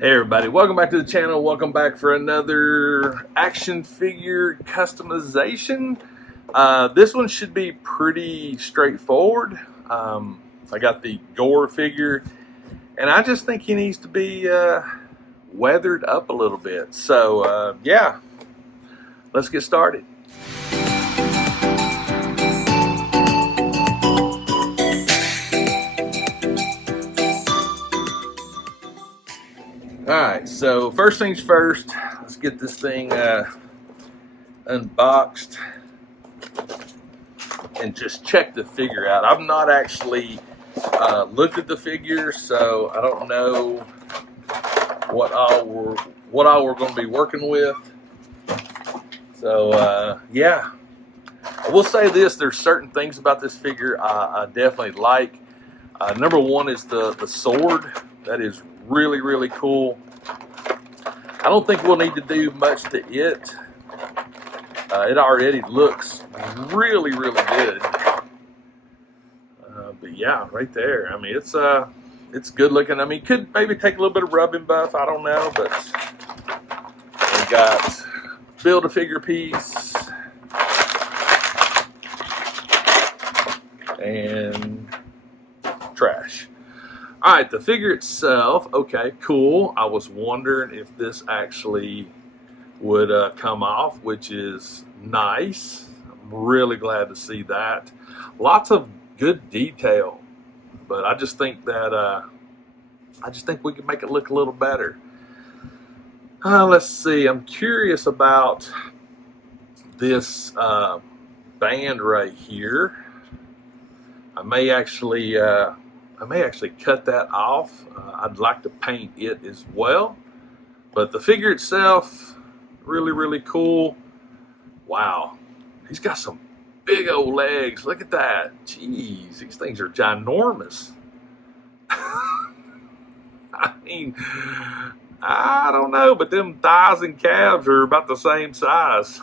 Hey everybody, welcome back to the channel. Welcome back for another action figure customization. This one should be pretty straightforward. I got the Gorr figure, and I just think he needs to be weathered up a little bit. So yeah, let's get started. Alright, so first things first, let's get this thing unboxed and just check the figure out. I've not actually looked at the figure, so I don't know what all we're going to be working with. So yeah, I will say this: there's certain things about this figure I definitely like. Number one is the sword. That is really cool. I don't think we'll need to do much to it. It already looks really good. But yeah, right there. I mean, it's good looking. I mean, could maybe take a little bit of rubbing buff. I don't know, but we got Build-A-Figure piece and trash. All right, the figure itself, okay, cool. I was wondering if this actually would come off, which is nice. I'm really glad to see that. Lots of good detail, but I just think that we can make it look a little better. Let's see. I'm curious about this band right here. I may actually cut that off. I'd like to paint it as well. But the figure itself, really cool. Wow, he's got some big old legs. Look at that. Jeez, these things are ginormous. I mean, I don't know, but them thighs and calves are about the same size.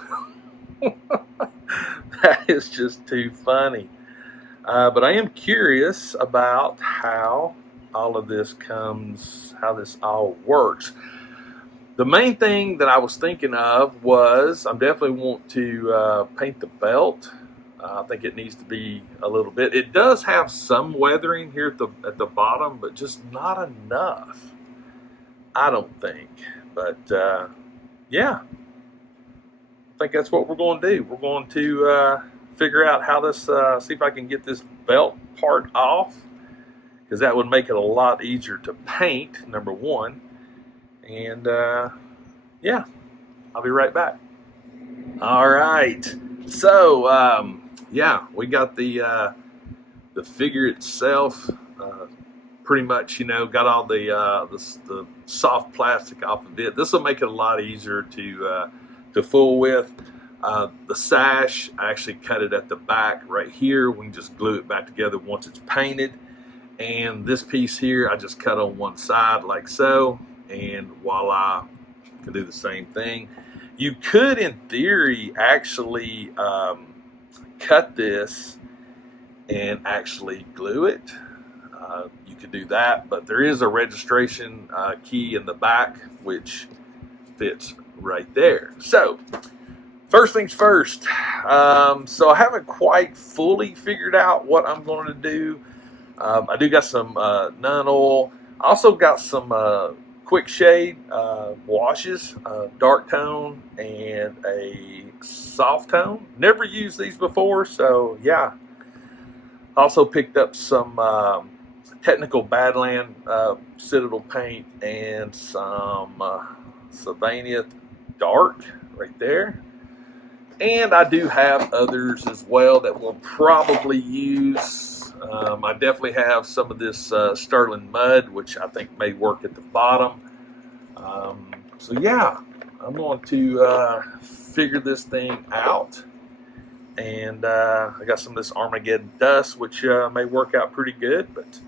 That is just too funny. But I am curious about how all of this comes, how this all works. The main thing that I was thinking of was I definitely want to paint the belt. I think it needs to be a little bit. It does have some weathering here at the bottom, but just not enough, I don't think. But yeah, I think that's what we're going to do. We're going to figure out how this, see if I can get this belt part off, because that would make it a lot easier to paint, number one. And yeah, I'll be right back. All right, so yeah, we got the figure itself pretty much, got all the soft plastic off of it. This will make it a lot easier to fool with. The sash, I actually cut it at the back right here. We can just glue it back together once it's painted. And this piece here, I just cut on one side like so, and voila, can do the same thing. You could, in theory, actually cut this and actually glue it. You could do that, but there is a registration key in the back, which fits right there. So, first things first. So I haven't quite fully figured out what I'm going to do. I do got some Nun oil. I also got some quick shade washes, dark tone and a soft tone. Never used these before, so yeah. Also picked up some Technical Badland Citadel paint and some Sylvania Dark right there. And I do have others as well that we'll probably use. I definitely have some of this Sterling Mud, which I think may work at the bottom. So yeah, I'm going to figure this thing out. And I got some of this Armageddon Dust, which may work out pretty good. But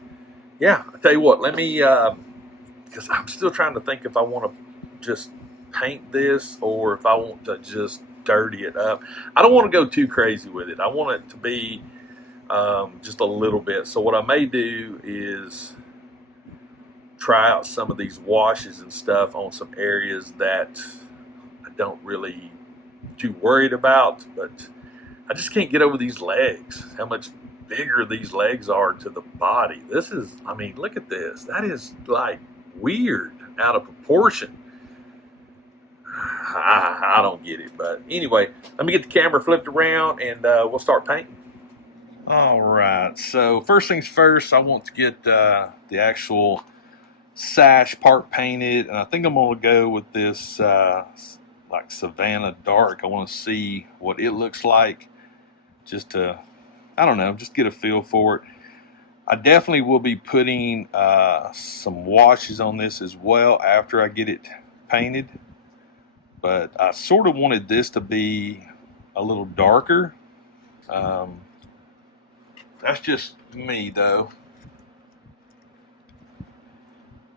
yeah, I'll tell you what, let me, because I'm still trying to think if I want to just paint this or if I want to just dirty it up. I don't want to go too crazy with it. I want it to be just a little bit. So what I may do is try out some of these washes and stuff on some areas that I don't really too worried about, but I just can't get over these legs, how much bigger these legs are to the body. This is, I mean, look at this. That is like weird, out of proportion. I don't get it, but anyway, let me get the camera flipped around and we'll start painting. All right, so first things first, I want to get the actual sash part painted, and I think I'm going to go with this like Savannah Dark. I want to see what it looks like, just to, I don't know, just get a feel for it. I definitely will be putting some washes on this as well after I get it painted, but I sort of wanted this to be a little darker. That's just me though.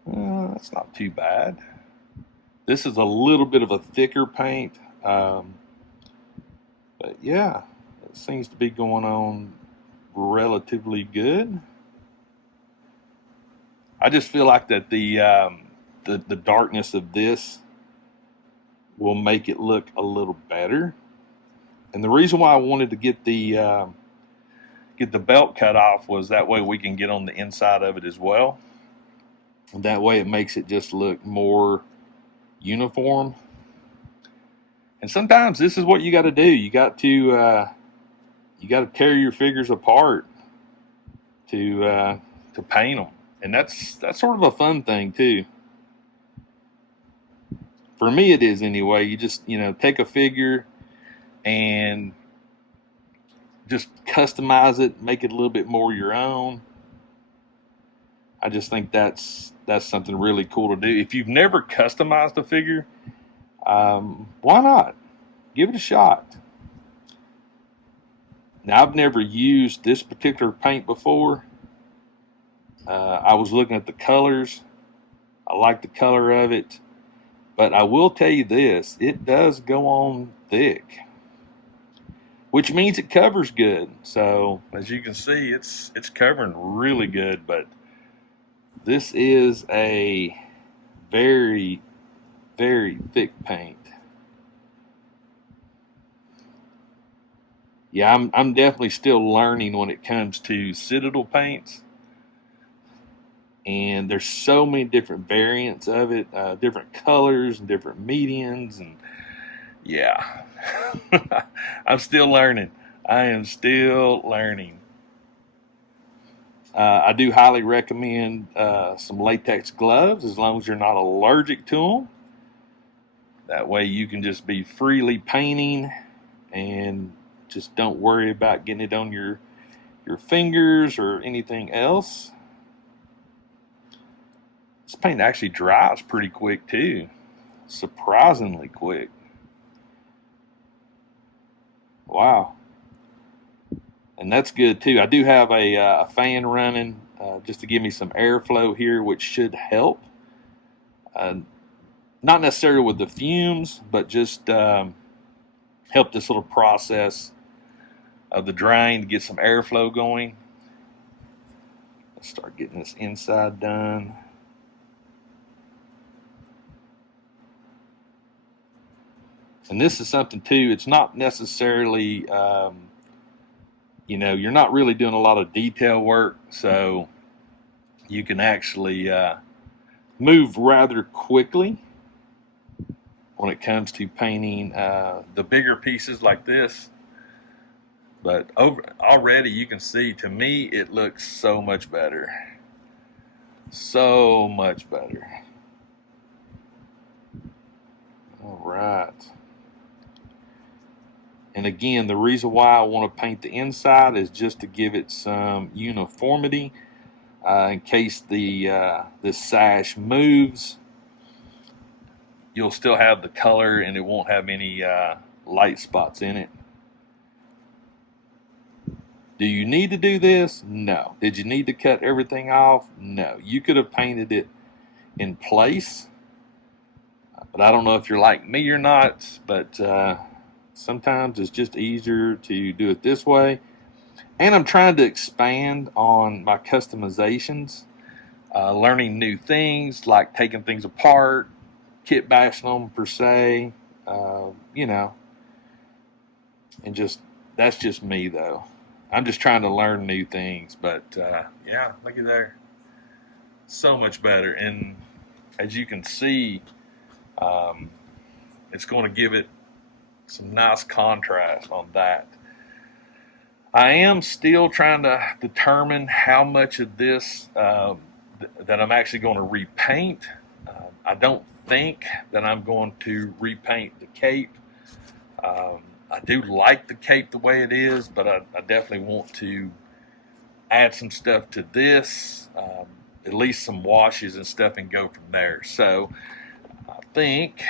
That's not too bad. This is a little bit of a thicker paint, but yeah, it seems to be going on relatively good. I just feel like that the darkness of this will make it look a little better. And the reason why I wanted to get the belt cut off was that way we can get on the inside of it as well. And that way it makes it just look more uniform. And sometimes this is what you got to do. You got to tear your figures apart to paint them, and that's sort of a fun thing too. For me, it is anyway. You just take a figure and just customize it, make it a little bit more your own. I just think that's something really cool to do. If you've never customized a figure, why not? Give it a shot. Now, I've never used this particular paint before. I was looking at the colors. I like the color of it. But I will tell you this, it does go on thick, which means it covers good. So, as you can see, it's covering really good, but this is a very, very thick paint. Yeah, I'm definitely still learning when it comes to Citadel paints. And there's so many different variants of it, different colors and different medians, and yeah, I'm still learning. I am still learning. I do highly recommend some latex gloves as long as you're not allergic to them. That way you can just be freely painting and just don't worry about getting it on your fingers or anything else. This paint actually dries pretty quick too, surprisingly quick. Wow. And that's good too. I do have a fan running just to give me some airflow here, which should help. Not necessarily with the fumes, but just help this little process of the drying to get some airflow going. Let's start getting this inside done. And this is something too, it's not necessarily, you're not really doing a lot of detail work, so you can actually move rather quickly when it comes to painting the bigger pieces like this. But already you can see, to me, it looks so much better. So much better. All right. And again, the reason why I want to paint the inside is just to give it some uniformity in case this sash moves. You'll still have the color and it won't have any light spots in it. Do you need to do this? No. Did you need to cut everything off? No. You could have painted it in place. But I don't know if you're like me or not, but sometimes it's just easier to do it this way. And I'm trying to expand on my customizations. learning new things, like taking things apart, kit bashing them per se, you know, and just that's just me though. I'm just trying to learn new things, but yeah, look at there, so much better. And as you can see, um, it's going to give it some nice contrast on that. I am still trying to determine how much of this that I'm actually going to repaint. I don't think that I'm going to repaint the cape. I do like the cape the way it is, but I definitely want to add some stuff to this, at least some washes and stuff, and go from there. So I think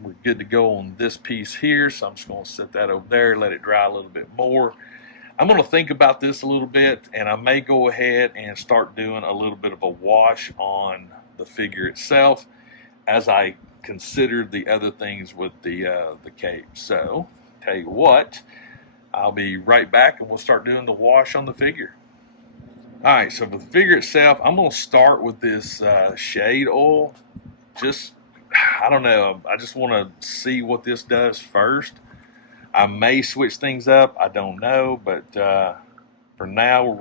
we're good to go on this piece here. So I'm just going to set that over there, let it dry a little bit more. I'm going to think about this a little bit, and I may go ahead and start doing a little bit of a wash on the figure itself as I consider the other things with the cape. So, tell you what, I'll be right back, and we'll start doing the wash on the figure. All right, so for the figure itself, I'm going to start with this shade oil. Just, I don't know, I just want to see what this does first. I may switch things up, I don't know, but for now we're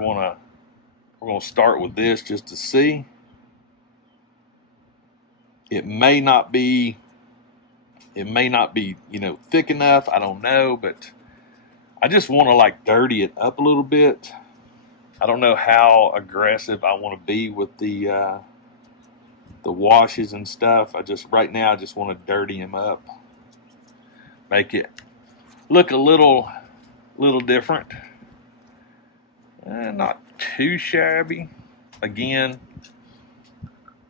gonna start with this just to see. It may not be, you know, thick enough. I don't know, but I just want to like dirty it up a little bit. I don't know how aggressive I want to be with the washes and stuff. Right now I just want to dirty them up, make it look a little different. Not too shabby. Again,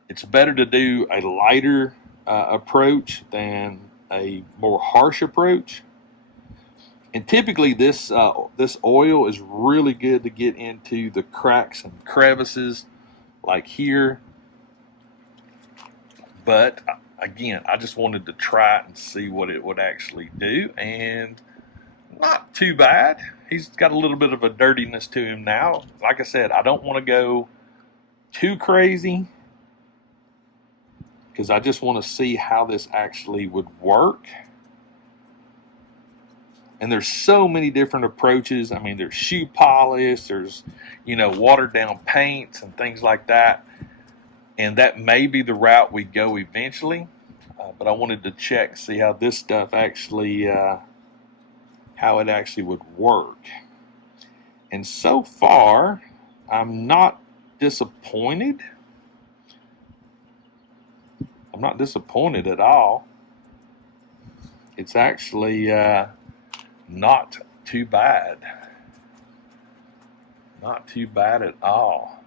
it's better to do a lighter approach than a more harsh approach. And typically this oil is really good to get into the cracks and crevices like here. But again, I just wanted to try it and see what it would actually do, and not too bad. He's got a little bit of a dirtiness to him now. Like I said, I don't want to go too crazy because I just want to see how this actually would work. And there's so many different approaches. I mean, there's shoe polish, there's, you know, watered down paints and things like that. And that may be the route we go eventually. But I wanted to check, see how this stuff actually, how it actually would work. And so far, I'm not disappointed. I'm not disappointed at all. It's actually not too bad. Not too bad at all.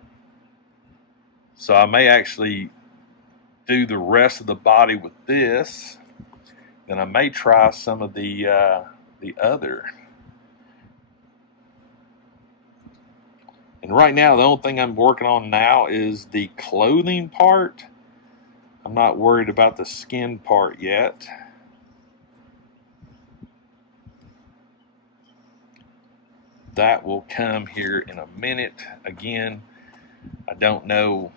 So I may actually do the rest of the body with this. Then I may try some of the other. And right now, the only thing I'm working on now is the clothing part. I'm not worried about the skin part yet. That will come here in a minute. Again, I don't know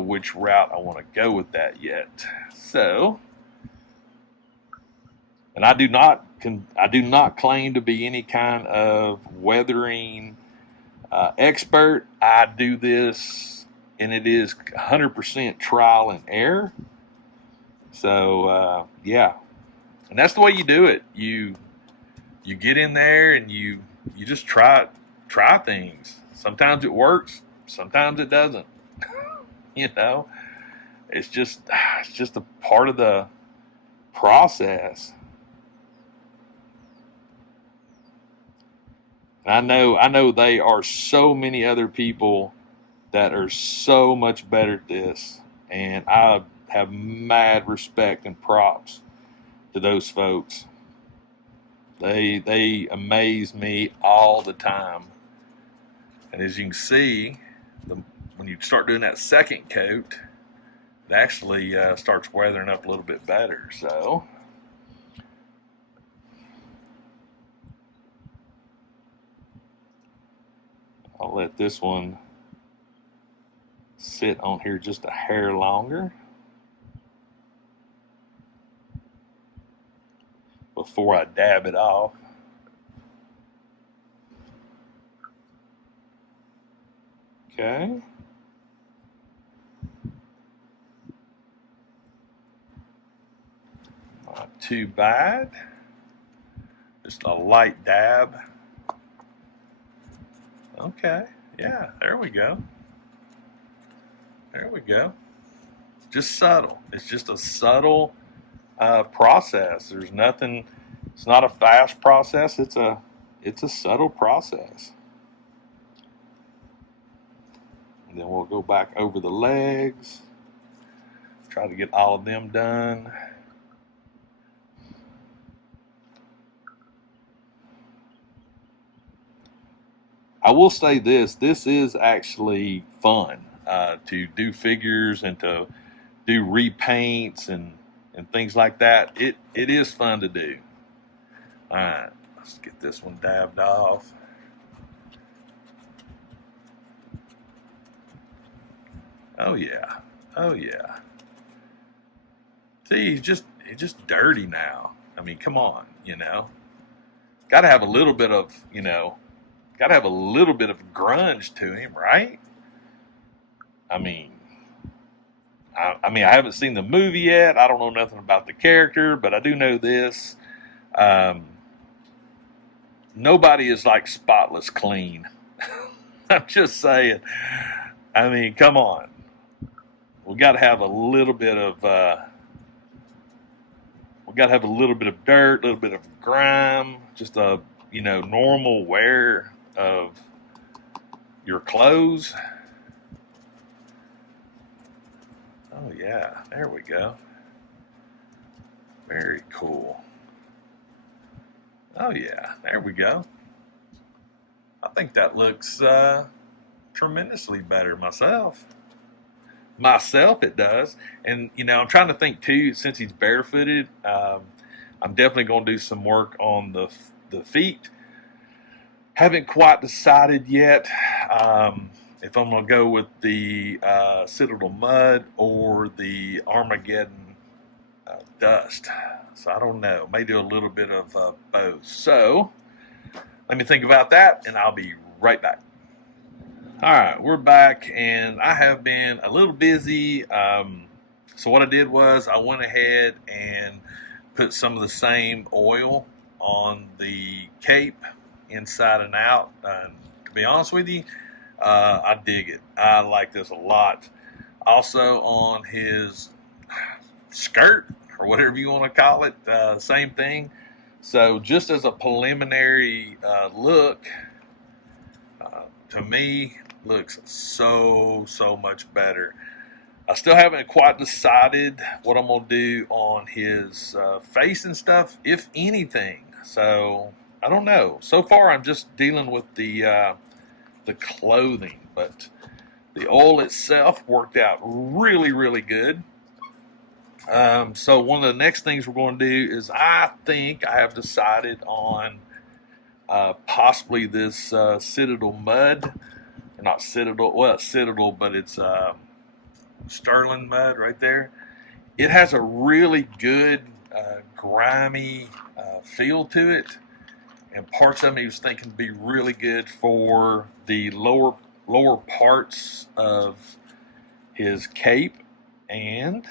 which route I want to go with that yet. So, and I do not claim to be any kind of weathering expert. I do this, and it is 100% trial and error. So yeah, and that's the way you do it. You get in there and you just try things. Sometimes it works, sometimes it doesn't. You know, it's just a part of the process. And I know there are so many other people that are so much better at this, and I have mad respect and props to those folks. They amaze me all the time. And as you can see, when you start doing that second coat, it actually starts weathering up a little bit better. So I'll let this one sit on here just a hair longer before I dab it off. Okay. Not too bad. Just a light dab. Okay, yeah, there we go. There we go. Just subtle. It's just a subtle process. There's nothing. It's not a fast process. It's a subtle process. And then we'll go back over the legs. Try to get all of them done. I will say this is actually fun to do figures and to do repaints and things like that. It is fun to do. All right, let's get this one dabbed off. Oh yeah, oh yeah. See, he's just dirty now. I mean, come on, got to have a little bit of, got to have a little bit of grunge to him, right? I mean, I haven't seen the movie yet. I don't know nothing about the character, but I do know this. Nobody is like spotless clean. I'm just saying. I mean, come on. We got to have a little bit of. We got to have a little bit of dirt, a little bit of grime, just a normal wear of your clothes. Oh yeah, there we go. Very cool. Oh yeah, there we go. I think that looks tremendously better myself. Myself, it does. And I'm trying to think too. Since he's barefooted, I'm definitely going to do some work on the feet. Haven't quite decided yet if I'm going to go with the Citadel Mud or the Armageddon Dust. So I don't know. May do a little bit of both. So let me think about that, and I'll be right back. All right, we're back, and I have been a little busy. So what I did was I went ahead and put some of the same oil on the cape inside and out. To be honest with you, I dig it. I like this a lot. Also on his skirt, or whatever you want to call it, same thing. So just as a preliminary look, to me, looks so much better. I still haven't quite decided what I'm going to do on his face and stuff, if anything. So I don't know. So far, I'm just dealing with the clothing, but the oil itself worked out really good. So one of the next things we're going to do is, I think I have decided on possibly this Citadel Mud. Or not Citadel, well, it's Citadel, but it's Sterling Mud right there. It has a really good grimy feel to it, and parts of it he was thinking would be really good for the lower parts of his cape, and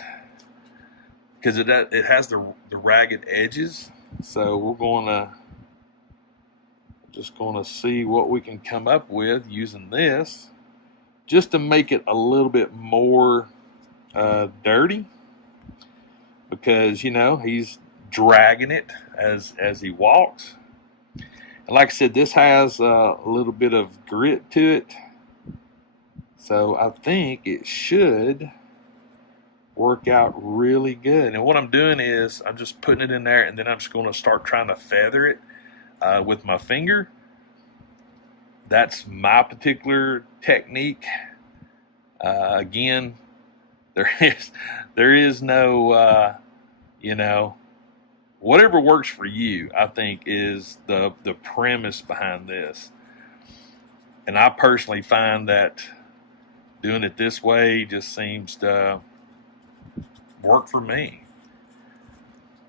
because it has the ragged edges. So we're just going to see what we can come up with using this, just to make it a little bit more dirty, because he's dragging it as he walks. And like I said, this has a little bit of grit to it, so I think it should work out really good. And what I'm doing is I'm just putting it in there, and then I'm just going to start trying to feather it with my finger. That's my particular technique. Again, there is no whatever works for you, I think, is the premise behind this. And I personally find that doing it this way just seems to work for me.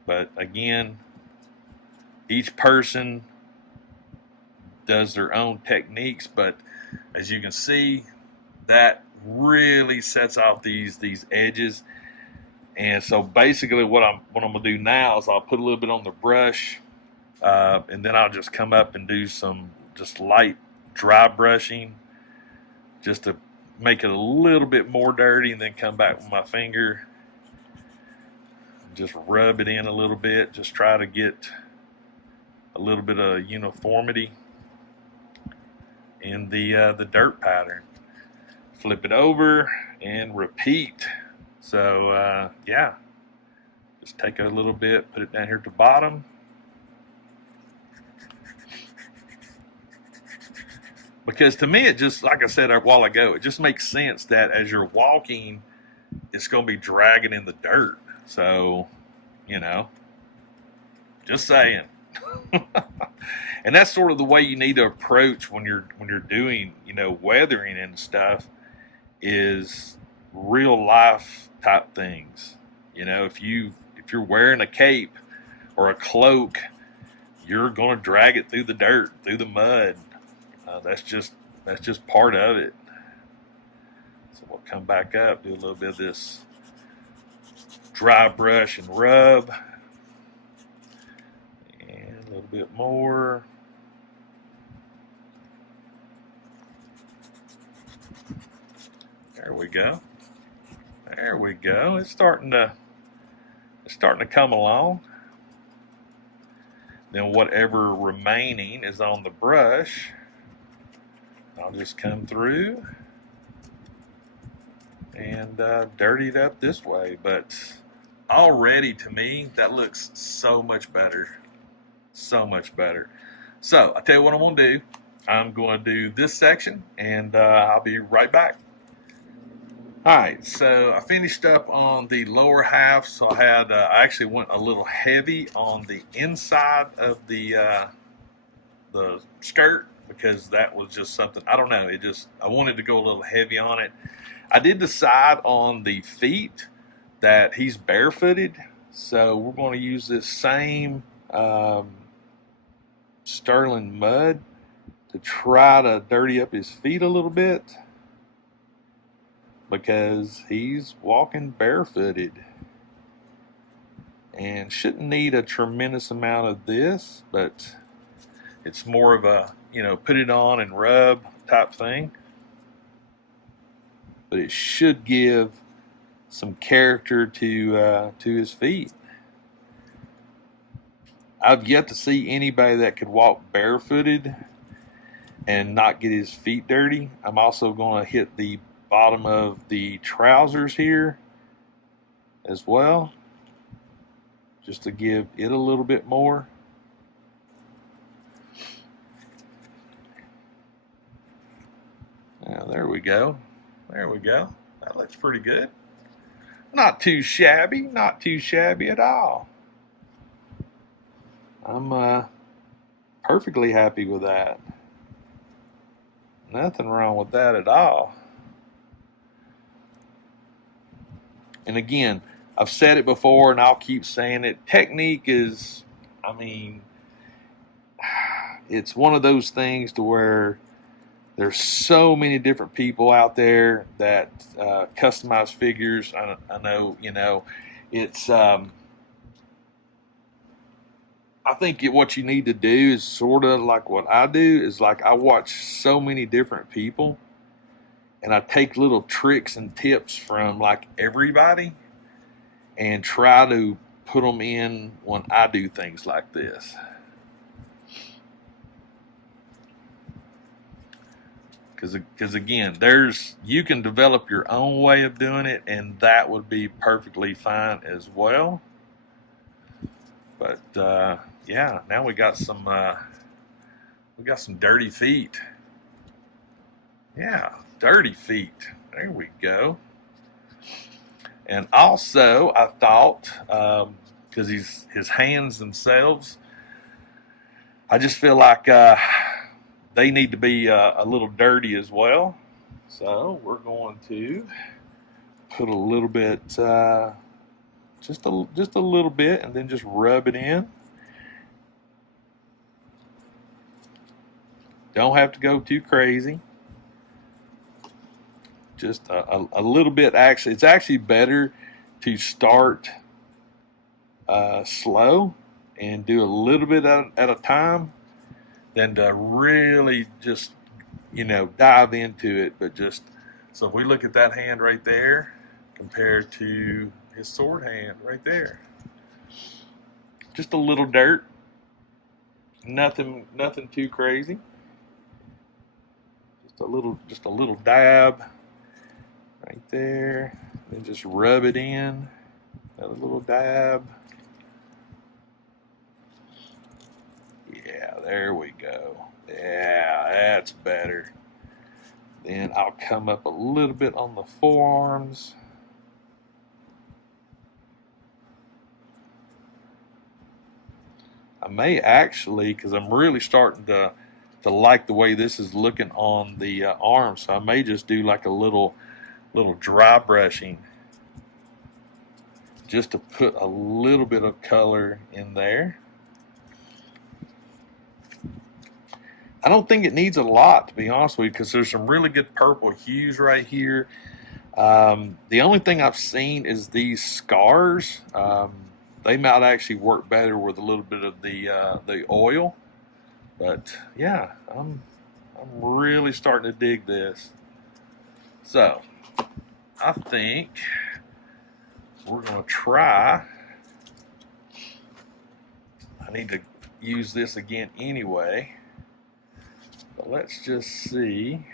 But again, each person does their own techniques, but as you can see, that really sets out these edges. And so basically what I'm gonna do now is I'll put a little bit on the brush, and then I'll just come up and do some just light dry brushing just to make it a little bit more dirty, and then come back with my finger, just rub it in a little bit, just try to get a little bit of uniformity in the dirt pattern. Flip it over and repeat. So yeah, just take a little bit, put it down here at the bottom. Because to me, it just, like I said a while ago, it just makes sense that as you're walking, it's going to be dragging in the dirt. So, you know, just saying. And that's sort of the way you need to approach when you're doing, you know, weathering and stuff, is real life type things. You know, if you're wearing a cape or a cloak, you're going to drag it through the dirt, through the mud. That's just part of it. So we'll come back up, do a little bit of this dry brush and rub, and a little bit more. There we go. There we go. It's starting to come along. Then whatever remaining is on the brush, I'll just come through and dirty it up this way. But already, to me, that looks so much better. So much better. So I'll tell you what I'm going to do. I'm going to do this section, and I'll be right back. Alright, so I finished up on the lower half. So I actually went a little heavy on the inside of the skirt, because that was just something, I don't know, I wanted to go a little heavy on it. I did decide on the feet that he's barefooted, so we're going to use this same sterling mud to try to dirty up his feet a little bit, because he's walking barefooted and shouldn't need a tremendous amount of this, but it's more of a, you know, put it on and rub type thing. But it should give some character to his feet. I've yet to see anybody that could walk barefooted and not get his feet dirty. I'm also going to hit the bottom of the trousers here as well, just to give it a little bit more. Now, there we go. There we go. That looks pretty good. Not too shabby. Not too shabby at all. I'm perfectly happy with that. Nothing wrong with that at all. And again, I've said it before and I'll keep saying it. Technique is, I mean, it's one of those things to where there's so many different people out there that customize figures. I know, you know, it's, I think what you need to do is sort of like what I do, is like I watch so many different people and I take little tricks and tips from like everybody and try to put them in when I do things like this. Because again, you can develop your own way of doing it, and that would be perfectly fine as well. But yeah, now we got some dirty feet. Yeah, dirty feet. There we go. And also, I thought, because his hands themselves, I just feel like they need to be a little dirty as well. So we're going to put a little bit, just a little bit, and then just rub it in. Don't have to go too crazy. Just a little bit. Actually, it's actually better to start slow and do a little bit at a time than to really just, dive into it. But just, so if we look at that hand right there compared to his sword hand right there, just a little dirt, nothing too crazy. Just a little dab right there, then just rub it in. Another little dab. Yeah, there we go. Yeah, that's better. Then I'll come up a little bit on the forearms. I may actually, because I'm really starting to like the way this is looking on the arm, so I may just do like a little dry brushing just to put a little bit of color in there. I don't think it needs a lot, to be honest with you, because there's some really good purple hues right here. The only thing I've seen is these scars. They might actually work better with a little bit of the oil. But yeah, I'm really starting to dig this. So I think we're going to try. I need to use this again anyway. But let's just see.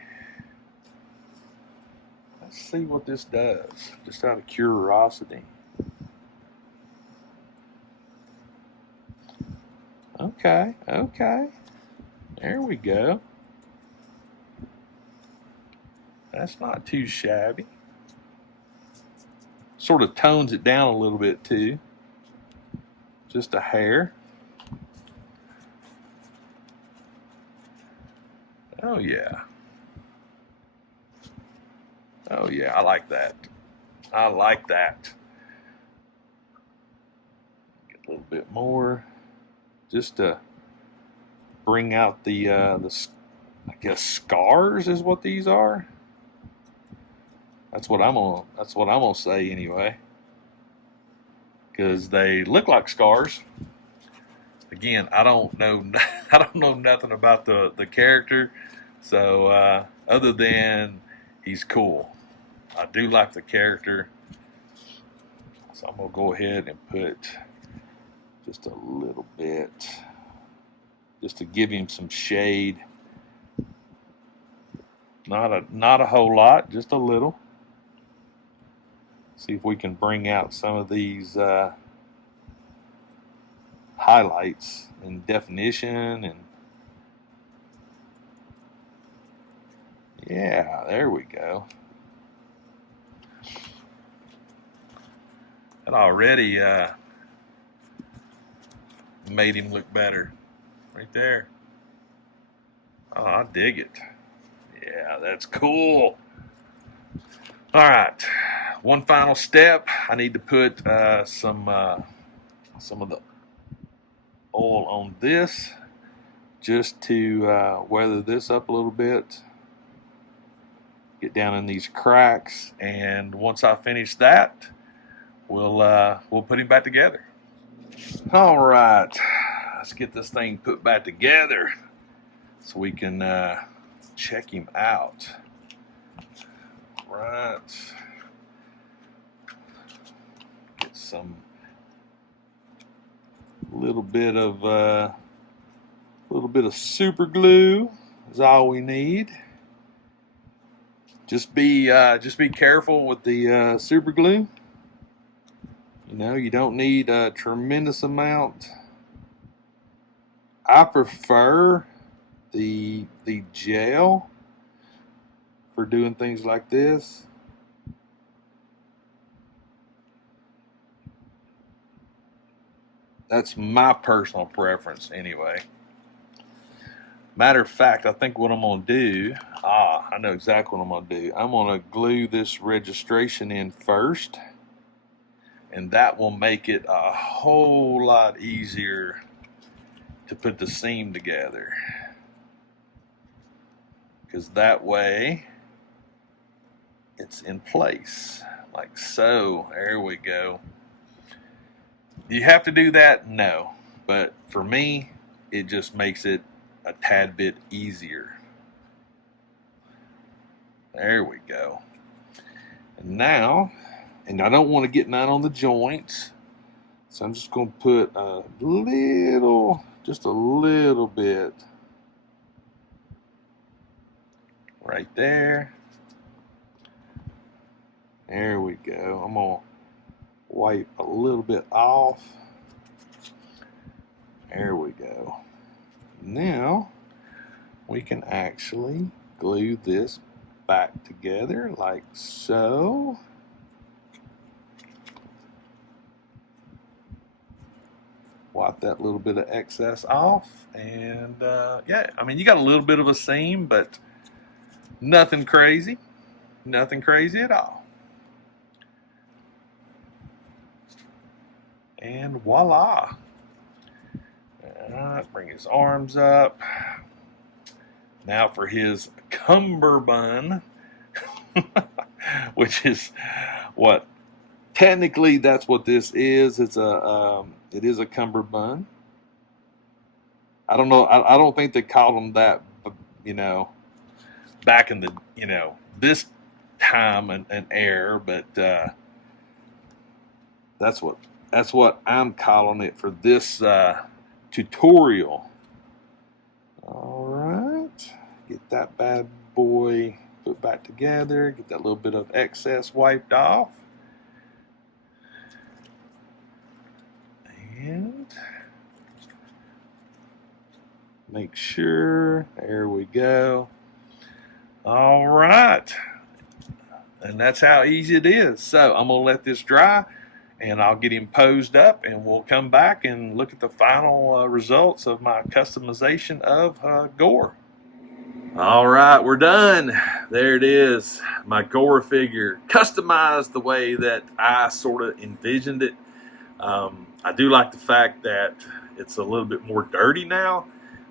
Let's see what this does, just out of curiosity. Okay. There we go. That's not too shabby. Sort of tones it down a little bit too. Just a hair. Oh yeah. Oh yeah, I like that. I like that. Get a little bit more, just to bring out the I guess scars is what these are. That's what I'm gonna say anyway, because they look like scars. Again, I don't know I don't know nothing about the character, so other than he's cool. I do like the character, so I'm gonna go ahead and put just a little bit, just to give him some shade. Not a whole lot, just a little. See if we can bring out some of these highlights and definition, and yeah, there we go. That already made him look better right there. Oh, I dig it. Yeah, that's cool. All right, one final step. I need to put some of the oil on this, just to weather this up a little bit, get down in these cracks, and once I finish that, we'll put him back together. All right, let's get this thing put back together so we can check him out. Right, get some little bit of super glue is all we need. Just be careful with the super glue. You don't need a tremendous amount. I prefer the gel for doing things like this. That's my personal preference anyway. Matter of fact, I think what I'm gonna do, I know exactly what I'm going to do. I'm going to glue this registration in first, and that will make it a whole lot easier to put the seam together. Because that way it's in place, like so. There we go. Do you have to do that? No. But for me, it just makes it a tad bit easier. There we go. And now, and I don't want to get none on the joints, so I'm just going to put a little, just a little bit right there. There we go. I'm going to wipe a little bit off. There we go. Now we can actually glue this back together like so. Wipe that little bit of excess off, and yeah, I mean, you got a little bit of a seam, but nothing crazy at all. And voila. All right, bring his arms up. Now for his cummerbund, which is what technically that's what this is. It's a it is a cummerbund. I don't know. I don't think they called them that, you know, back in the, you know, this time and era, but that's what I'm calling it for this tutorial. All right. Get that bad boy put back together. Get that little bit of excess wiped off. And make sure, there we go. All right. And that's how easy it is. So I'm going to let this dry, and I'll get him posed up, and we'll come back and look at the final results of my customization of Gorr. All right, we're done. There it is, my Gorr figure, customized the way that I sort of envisioned it. I do like the fact that it's a little bit more dirty now,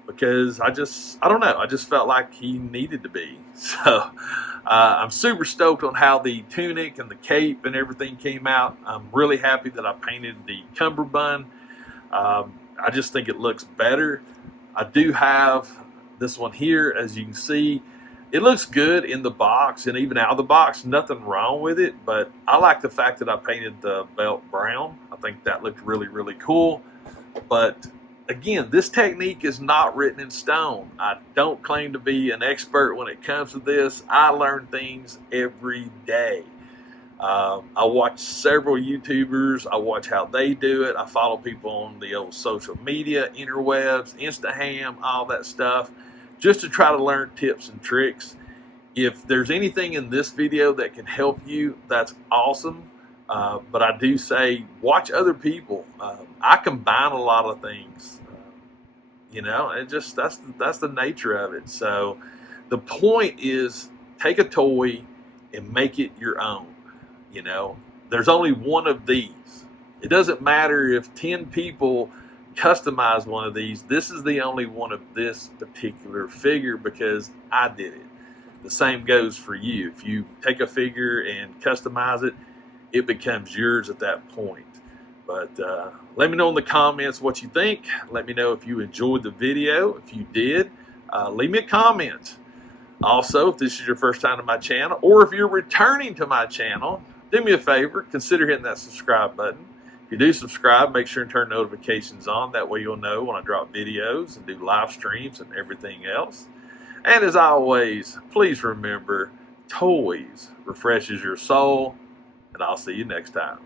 because I don't know, I just felt like he needed to be. So I'm super stoked on how the tunic and the cape and everything came out. I'm really happy that I painted the cummerbund. I just think it looks better. I do have this one here, as you can see. It looks good in the box and even out of the box, nothing wrong with it, but I like the fact that I painted the belt brown. I think that looked really, really cool. But again, this technique is not written in stone. I don't claim to be an expert when it comes to this. I learn things every day. I watch several YouTubers. I watch how they do it. I follow people on the old social media, interwebs, INTOTHEAM, all that stuff, just to try to learn tips and tricks. If there's anything in this video that can help you, that's awesome. But I do say, watch other people. I combine a lot of things, you know, and just that's the nature of it. So the point is, take a toy and make it your own. You know, there's only one of these. It doesn't matter if 10 people customize one of these. This is the only one of this particular figure because I did it. The same goes for you. If you take a figure and customize it, it becomes yours at that point. But let me know in the comments what you think. Let me know if you enjoyed the video. If you did, leave me a comment. Also, if this is your first time to my channel, or if you're returning to my channel, do me a favor, consider hitting that subscribe button. If you do subscribe, make sure and turn notifications on. That way you'll know when I drop videos and do live streams and everything else. And as always, please remember, toys refreshes your soul, and I'll see you next time.